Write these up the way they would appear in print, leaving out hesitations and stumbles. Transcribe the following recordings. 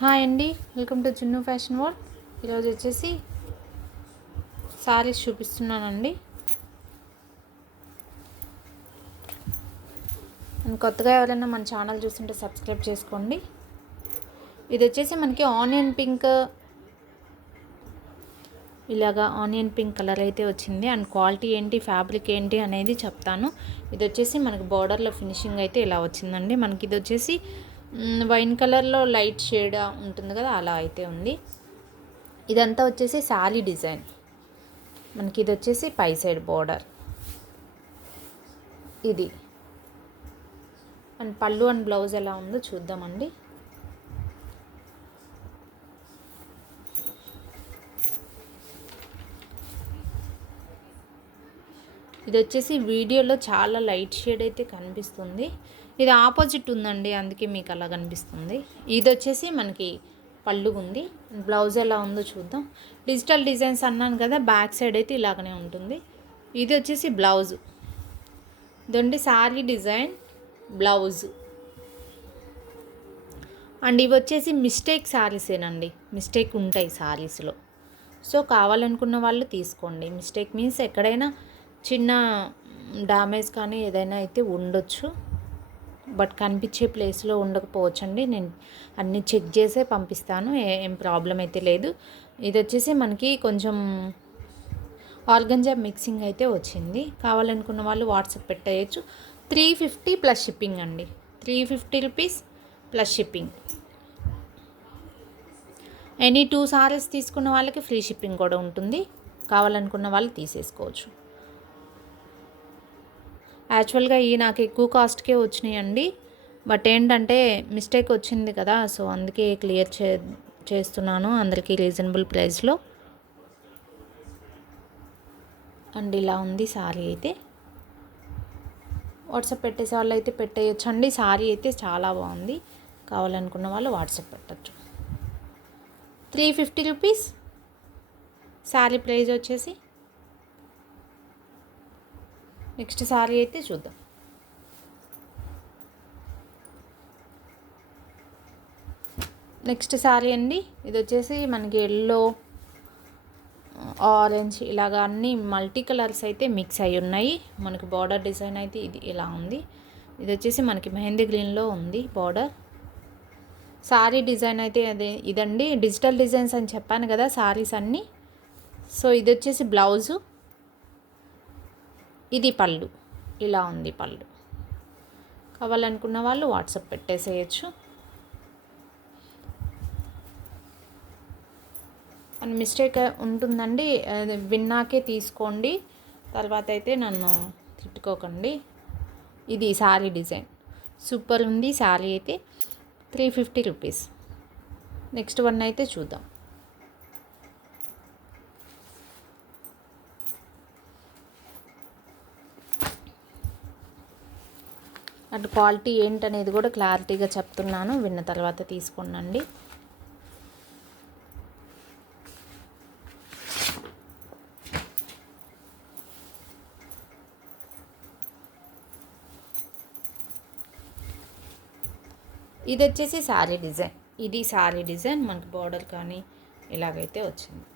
Hi అండి, welcome to Chinnu fashion world. ఈరోజు వచ్చేసి సారీస్ చూపిస్తున్నానండి. అండ్ కొత్తగా ఎవరైనా మన ఛానల్ చూస్తుంటే సబ్స్క్రైబ్ చేసుకోండి. ఇది వచ్చేసి మనకి ఆనియన్ పింక్, ఇలాగా ఆనియన్ పింక్ కలర్ అయితే వచ్చింది. అండ్ క్వాలిటీ ఏంటి, ఫ్యాబ్రిక్ ఏంటి అనేది చెప్తాను. ఇది వచ్చేసి మనకి బార్డర్లో ఫినిషింగ్ అయితే ఇలా వచ్చిందండి. మనకి ఇది వచ్చేసి వైన్ కలర్లో లైట్ షేడ్ ఉంటుంది కదా, అలా అయితే ఉంది. ఇదంతా వచ్చేసి శారీ డిజైన్. మనకి ఇది వచ్చేసి పై సైడ్ బార్డర్ ఇది. అండ్ పళ్ళు అండ్ బ్లౌజ్ ఎలా ఉందో చూద్దామండి. ఇది వచ్చేసి వీడియోలో చాలా లైట్ షేడ్ అయితే కనిపిస్తుంది. ఇది ఆపోజిట్ ఉందండి, అందుకే మీకు అలా కనిపిస్తుంది. ఇది వచ్చేసి మనకి పళ్ళు ఉంది. బ్లౌజ్ ఎలా ఉందో చూద్దాం. డిజిటల్ డిజైన్స్ అన్నాను కదా, బ్యాక్ సైడ్ అయితే ఇలాగనే ఉంటుంది. ఇది వచ్చేసి బ్లౌజ్. ఇదండి శారీ డిజైన్ బ్లౌజ్. అండ్ ఇవి వచ్చేసి మిస్టేక్ శారీసేనండి, మిస్టేక్ ఉంటాయి శారీస్లో. సో కావాలనుకున్న వాళ్ళు తీసుకోండి. మిస్టేక్ మీన్స్ ఎక్కడైనా చిన్న డ్యామేజ్ కానీ ఏదైనా అయితే ఉండొచ్చు, బట్ కనిపించే ప్లేస్లో ఉండకపోవచ్చండి. నేను అన్నీ చెక్ చేసే పంపిస్తాను, ఏం ప్రాబ్లం అయితే లేదు. ఇది వచ్చేసి మనకి కొంచెం ఆర్గంజా మిక్సింగ్ అయితే వచ్చింది. కావాలనుకున్న వాళ్ళు వాట్సాప్ పెట్టేయచ్చు. 350 ప్లస్ షిప్పింగ్ అండి. 350 rupees plus shipping. Any 2 saris తీసుకున్న వాళ్ళకి ఫ్రీ షిప్పింగ్ కూడా ఉంటుంది. కావాలనుకున్న వాళ్ళు తీసేసుకోవచ్చు. యాక్చువల్గా ఈ నాకు ఎక్కువ కాస్ట్కే వచ్చినాయండి, బట్ ఏంటంటే మిస్టేక్ వచ్చింది కదా, సో అందుకే క్లియర్ చేస్తున్నాను అందరికీ రీజనబుల్ ప్రైస్లో. అండ్ ఇలా ఉంది సారీ అయితే. వాట్సాప్ పెట్టేసే వాళ్ళు అయితే పెట్టేయచ్చు అండి. సారీ అయితే చాలా బాగుంది. కావాలనుకున్న వాళ్ళు వాట్సాప్ పెట్టచ్చు. 350 రూపీస్ శారీ ప్రైస్ వచ్చేసి. నెక్స్ట్ శారీ అయితే చూద్దాం. నెక్స్ట్ శారీ అండి. ఇది వచ్చేసి మనకి ఎల్లో, ఆరెంజ్ ఇలాగా అన్ని మల్టీ కలర్స్ అయితే మిక్స్ అయి ఉన్నాయి. మనకి బార్డర్ డిజైన్ అయితే ఇది ఇలా ఉంది. ఇది వచ్చేసి మనకి మెహందీ గ్రీన్లో ఉంది బార్డర్. శారీ డిజైన్ అయితే అదే ఇదండి. డిజిటల్ డిజైన్స్ అని చెప్పాను కదా శారీస్ అన్నీ. సో ఇది వచ్చేసి బ్లౌజు, ఇది పళ్ళు. ఇలా ఉంది పళ్ళు. కావాలనుకున్న వాళ్ళు వాట్సాప్ పెట్టేసేయచ్చు. అండ్ మిస్టేక్ ఉంటుందండి, విన్నాకే తీసుకోండి, తర్వాత అయితే నన్ను తిట్టుకోకండి. ఇది శారీ డిజైన్ సూపర్ ఉంది. శారీ అయితే 350 రూపీస్. నెక్స్ట్ వన్ అయితే చూద్దాం. అండ్ క్వాలిటీ ఏంటనేది కూడా క్లారిటీగా చెప్తున్నాను, విన్న తర్వాత తీసుకోండి. ఇది వచ్చేసి శారీ డిజైన్. ఇది శారీ డిజైన్ మనకి బార్డర్ కానీ ఇలాగైతే వచ్చింది.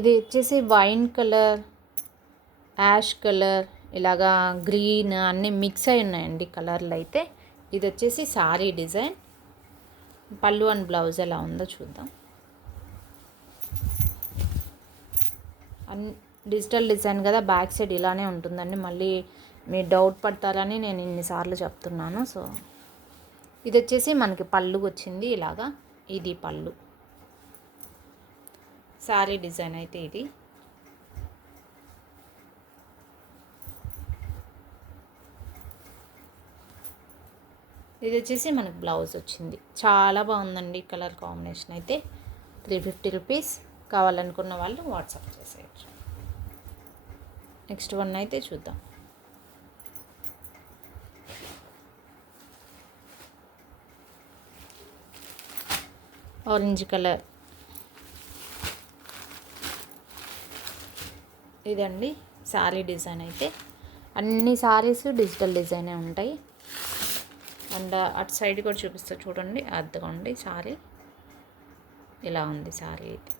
ఇది వచ్చేసి వైన్ కలర్, యాష్ కలర్, ఇలాగా గ్రీన్ అన్నీ మిక్స్ అయి ఉన్నాయండి కలర్లు అయితే. ఇది వచ్చేసి శారీ డిజైన్. పళ్ళు అండ్ బ్లౌజ్ ఎలా ఉందో చూద్దాం. డిజిటల్ డిజైన్ కదా, బ్యాక్ సైడ్ ఇలానే ఉంటుందండి. మళ్ళీ మీరు డౌట్ పడతారని నేను ఇన్నిసార్లు చెప్తున్నాను. సో ఇది వచ్చేసి మనకి పళ్ళు వచ్చింది ఇలాగా. ఇది పళ్ళు. శారీ డిజైన్ అయితే ఇది. ఇది వచ్చేసి మనకు బ్లౌజ్ వచ్చింది. చాలా బాగుందండి కలర్ కాంబినేషన్ అయితే. 350 రూపీస్. కావాలనుకున్న వాళ్ళు వాట్సాప్ చేసేయచ్చు. నెక్స్ట్ వన్ అయితే చూద్దాం. Orange colour. ఇదండి శారీ డిజైన్ అయితే. అన్ని శారీస్ డిజిటల్ డిజైనే ఉంటాయి. అండ్ అటు సైడ్ కూడా చూపిస్తా చూడండి. అదిగోండి సారీ ఇలా ఉంది సారీ అయితే.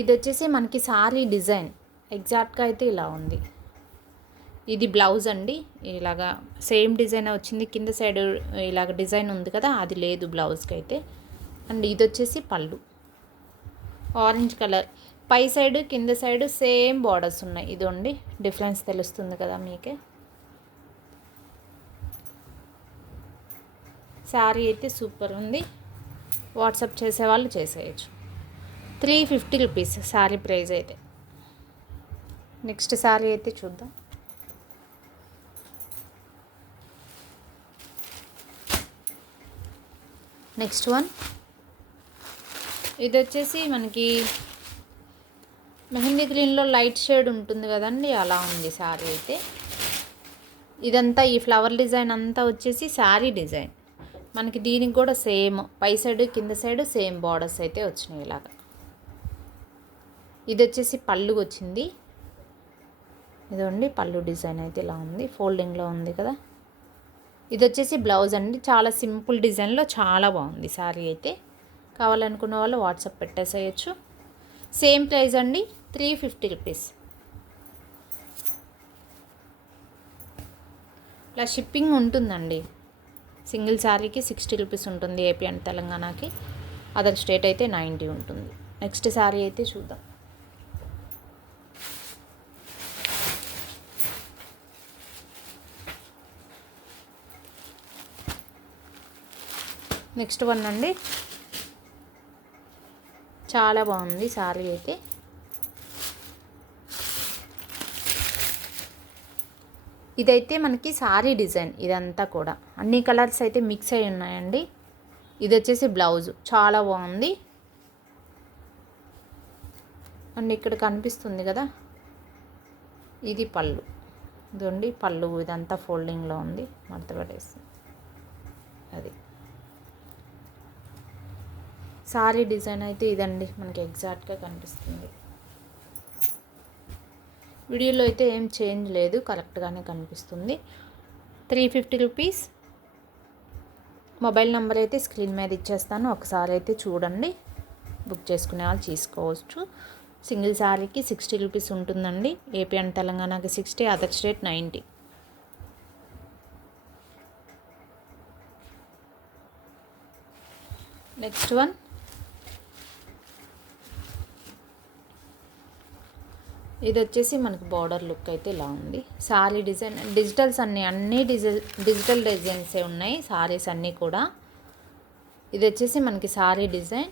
ఇది వచ్చేసి మనకి సారీ డిజైన్ ఎగ్జాక్ట్గా అయితే ఇలా ఉంది. ఇది బ్లౌజ్ అండి. ఇలాగా సేమ్ డిజైన్ వచ్చింది. కింద సైడ్ ఇలాగ డిజైన్ ఉంది కదా, అది లేదు బ్లౌజ్కి అయితే. అండ్ ఇది వచ్చేసి పళ్ళు ఆరెంజ్ కలర్. పై సైడ్ కింద సైడ్ సేమ్ బార్డర్స్ ఉన్నాయి. ఇదండి డిఫరెన్స్ తెలుస్తుంది కదా మీకే. శారీ అయితే సూపర్ ఉంది. వాట్సాప్ చేసేవాళ్ళు చేసేయచ్చు. 350 రూపీస్ శారీ ప్రైస్ అయితే. నెక్స్ట్ శారీ అయితే చూద్దాం. నెక్స్ట్ వన్ ఇది వచ్చేసి మనకి మెహందీ గ్రీన్లో లైట్ షేడ్ ఉంటుంది కదండి, అలా ఉంది శారీ అయితే. ఇదంతా ఈ ఫ్లవర్ డిజైన్ అంతా వచ్చేసి శారీ డిజైన్. మనకి దీనికి కూడా సేమ్ పై సైడ్ కింద సైడ్ సేమ్ బార్డర్స్ అయితే వచ్చినాయి ఇలాగా. ఇది వచ్చేసి పళ్ళు వచ్చింది. ఇదండి పళ్ళు డిజైన్ అయితే ఇలా ఉంది, ఫోల్డింగ్లో ఉంది కదా. ఇది వచ్చేసి బ్లౌజ్ అండి. చాలా సింపుల్ డిజైన్లో చాలా బాగుంది శారీ అయితే. కావాలనుకున్న వాళ్ళు వాట్సాప్ పెట్టేసేయచ్చు. సేమ్ ప్రైస్ అండి, 350 రూపీస్. ఇలా షిప్పింగ్ ఉంటుందండి. సింగిల్ శారీకి 60 రూపీస్ ఉంటుంది ఏపీ అండ్ తెలంగాణకి. అదర్ స్టేట్ అయితే 90 ఉంటుంది. నెక్స్ట్ శారీ అయితే చూద్దాం. నెక్స్ట్ వన్ అండి. చాలా బాగుంది శారీ అయితే. ఇదైతే మనకి శారీ డిజైన్ ఇదంతా కూడా అన్ని కలర్స్ అయితే మిక్స్ అయి ఉన్నాయండి. ఇది వచ్చేసి బ్లౌజ్ చాలా బాగుంది. అండ్ ఇక్కడ కనిపిస్తుంది కదా, ఇది పళ్ళు. ఇదండి పళ్ళు. ఇదంతా ఫోల్డింగ్లో ఉంది, మడత పెట్టేస్తుంది. అది శారీ డిజైన్ అయితే ఇదండి మనకి ఎగ్జాక్ట్గా కనిపిస్తుంది. వీడియోలో అయితే ఏం చేంజ్ లేదు, కరెక్ట్గానే కనిపిస్తుంది. 350 రూపీస్. మొబైల్ నెంబర్ అయితే స్క్రీన్ మీద ఇచ్చేస్తాను, ఒకసారి అయితే చూడండి. బుక్ చేసుకునే వాళ్ళు తీసుకోవచ్చు. సింగిల్ శారీకి 60 రూపీస్ ఉంటుందండి. ఏపీ అండ్ తెలంగాణకి 60, అదర్ స్టేట్ 90. Next one. ఇది వచ్చేసి మనకి బార్డర్ లుక్ అయితే ఇలా ఉంది. శారీ డిజైన్ డిజిటల్స్ అన్నీ డిజిటల్ డిజైన్సే ఉన్నాయి శారీస్ అన్నీ కూడా. ఇది వచ్చేసి మనకి శారీ డిజైన్.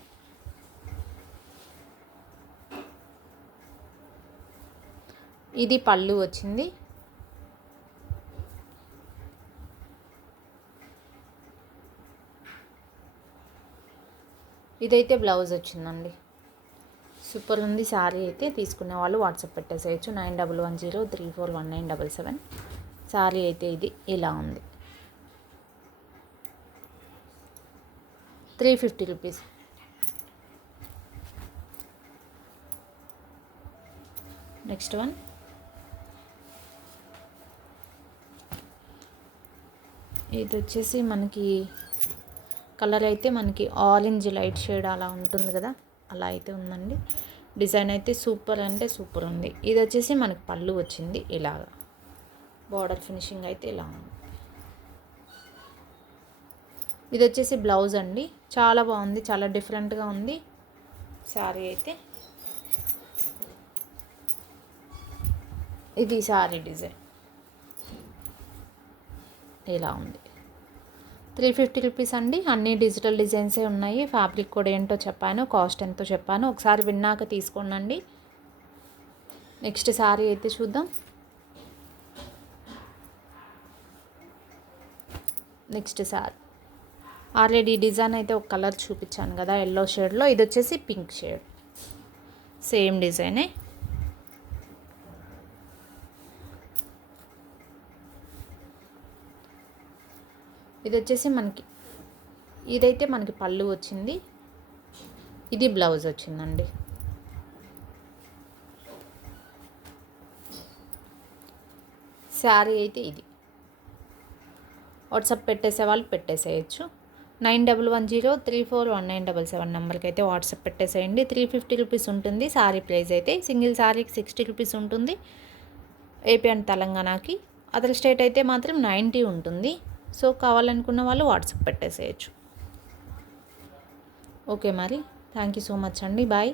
ఇది పళ్ళు వచ్చింది. ఇదైతే బ్లౌజ్ వచ్చిందండి. సూపర్ ఉంది శారీ అయితే. తీసుకునే వాళ్ళు వాట్సాప్ పెట్టేసేయచ్చు. 9110341977. శారీ అయితే ఇది ఇలా ఉంది. 350 రూపీస్. Next one. ఇది వచ్చేసి మనకి కలర్ అయితే మనకి ఆరెంజ్ లైట్ షేడ్ అలా ఉంటుంది కదా, అలా అయితే ఉందండి. డిజైన్ అయితే సూపర్ అంటే సూపర్ ఉంది. ఇది వచ్చేసి మనకి పళ్ళు వచ్చింది ఇలాగా. బార్డర్ ఫినిషింగ్ అయితే ఇలా ఉంది. ఇది వచ్చేసి బ్లౌజ్ అండి. చాలా బాగుంది, చాలా డిఫరెంట్గా ఉంది శారీ అయితే. ఇది శారీ డిజైన్ ఇలా ఉంది. 350 రూపీస్ అండి. అన్ని డిజిటల్ డిజైన్సే ఉన్నాయి. ఫ్యాబ్రిక్ కూడా ఏంటో చెప్పాను, కాస్ట్ ఎంతో చెప్పాను, ఒకసారి విన్నాక తీసుకోండి. నెక్స్ట్ శారీ అయితే చూద్దాం. నెక్స్ట్ శారీ ఆల్రెడీ డిజైన్ అయితే ఒక కలర్ చూపించాను కదా, ఎల్లో షేడ్లో. ఇది వచ్చేసి పింక్ షేడ్, సేమ్ డిజైనే. ఇది వచ్చేసి మనకి ఇదైతే మనకి పళ్ళు వచ్చింది. ఇది బ్లౌజ్ వచ్చిందండి. శారీ అయితే ఇది వాట్సాప్ పెట్టేసే వాళ్ళు పెట్టేసేయచ్చు. 9110341977 నెంబర్కి అయితే వాట్సాప్ పెట్టేసేయండి. 350 రూపీస్ ఉంటుంది సారీ ప్రైస్ అయితే. సింగిల్ సారీకి 60 రూపీస్ ఉంటుంది ఏపీ అండ్ తెలంగాణకి. అదర్ స్టేట్ అయితే మాత్రం 90 ఉంటుంది. సో కావాలనుకున్న వాళ్ళు వాట్సాప్ పెట్టేసేయచ్చు. ఓకే మరి థ్యాంక్ యూ సో మచ్ అండి. బాయ్.